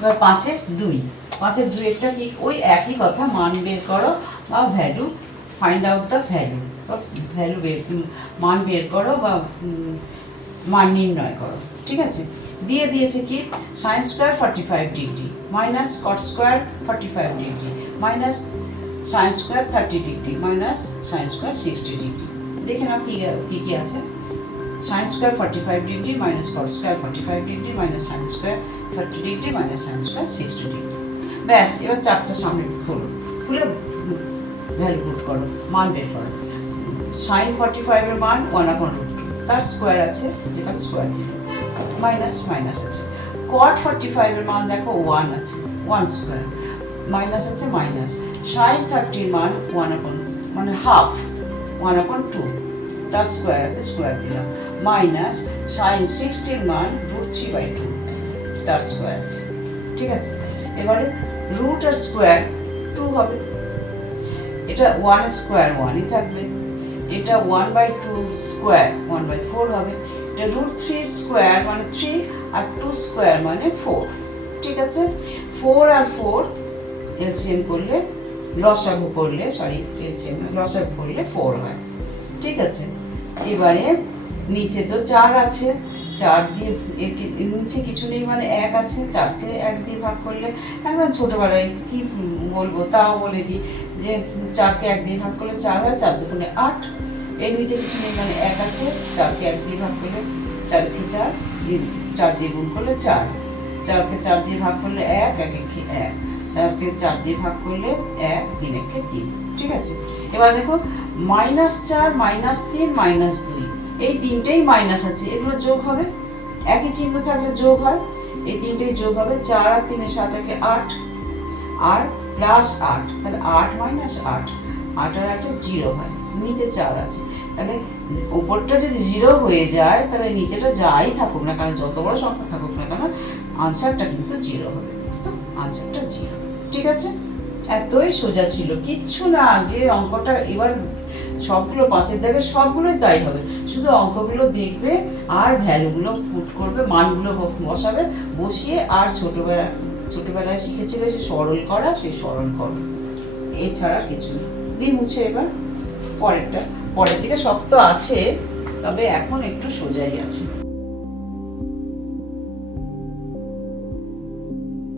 এবার 5-এর 2, 5-এর 2-এরটা কি ওই একই কথা, মান বের করো বা value, find out the value, বা ভ্যালু মান বের করো বা মান নির্ণয় করো। ঠিক আছে, দিয়ে দিয়েছে কি sine square 45 degree minus cot square 45 degree minus sine square 30 degree minus sine square 60 degree. দেখে নাও কি কি আছে। Sine square 45 degree minus cot square 45 degree minus sine square 30 degree minus sine square 60 degree. ব্যাস, এবার চারটা সামনে খুলে ভ্যালু পুট করো, মান বের করো। সাইন 45-এর মান 1/√2, তার স্কোয়ার আছে যেটা স্কোয়ার দিল, মাইনাস মাইনাস আছে। কট 45-এর মান দেখো 1 আছে, 1 স্কোয়ার, মাইনাস আছে মাইনাস। সাইন 30-র মান 1/2, তার স্কোয়ার আছে, স্কোয়ার দিলাম, মাইনাস সাইন 60-র মান √3/2, তার স্কোয়ার আছে। ঠিক আছে, এবারে রুট আর স্কোয়ার 2 হবে, এটা 1 স্কোয়ার 1ই থাকবে, এটা 1/2 স্কোয়ার 1/4 হবে, এটা √3 স্কোয়ার মানে 3 আর 2 স্কোয়ার মানে 4। ঠিক আছে, 4 আর 4 এলসিএম করলে লসাগু করলে লসাগু করলে 4 হয়। ঠিক আছে, এবারে নিচে তো 4 আছে, 4 দিয়ে নিচে কিছু নেই মানে 1 আছে, 4কে 1 দিয়ে ভাগ করলে, একদম ছোটোবেলায় কি বলবো তাও বলে দিই যে 4কে 1 দিয়ে ভাগ করলে 4 হয়, 4 দুগুণে 8। এর নিচে কিছু নেই মানে 1 আছে, 4কে 1 দিয়ে ভাগ করলে 4কে 4, 4 দিয়ে গুণ করলে 4, 4কে 4 দিয়ে ভাগ করলে 1, 1-এ 1, 4কে 4 দিয়ে ভাগ করলে 1, 3-এ 3। ঠিক আছে, এবার দেখো -4 -3 -2, এই তিনটেই মাইনাস আছে, এগুলো যোগ হবে, একই চিহ্ন থাকলে যোগ হয়, এই তিনটেই যোগ হবে। 4 আর 3 এর 7 একে 8 আর প্লাস 8, তাহলে 8 - 8, 8 আর 8 0 হয়, নিচে 4 আছে, তাহলে উপরটা যদি 0 হয়ে যায় তাহলে নিচেটা যাই থাকুক না কারণ যত বড় সংখ্যা থাকুক না কেন আনসারটা কিন্তু 0 হবে, তো আনসারটা 0। ঠিক আছে, এতই সোজা ছিল, কিচ্ছু না। যে অঙ্কটা এবার সবগুলো 5-এর দাগে সবগুলোই তাই হবে, শুধু অঙ্কগুলো দেখবে আর ভ্যালুগুলো পুট করবে, মানগুলো বসাবে, বসিয়ে আর ছোটবেলায় শিখেছিল সে সরল করা, সেই সরল করো, এছাড়া কিছু নেই। দিয়ে মুছে এবার পরের দিকে শক্ত আছে, তবে এখন একটু সোজাই আছে।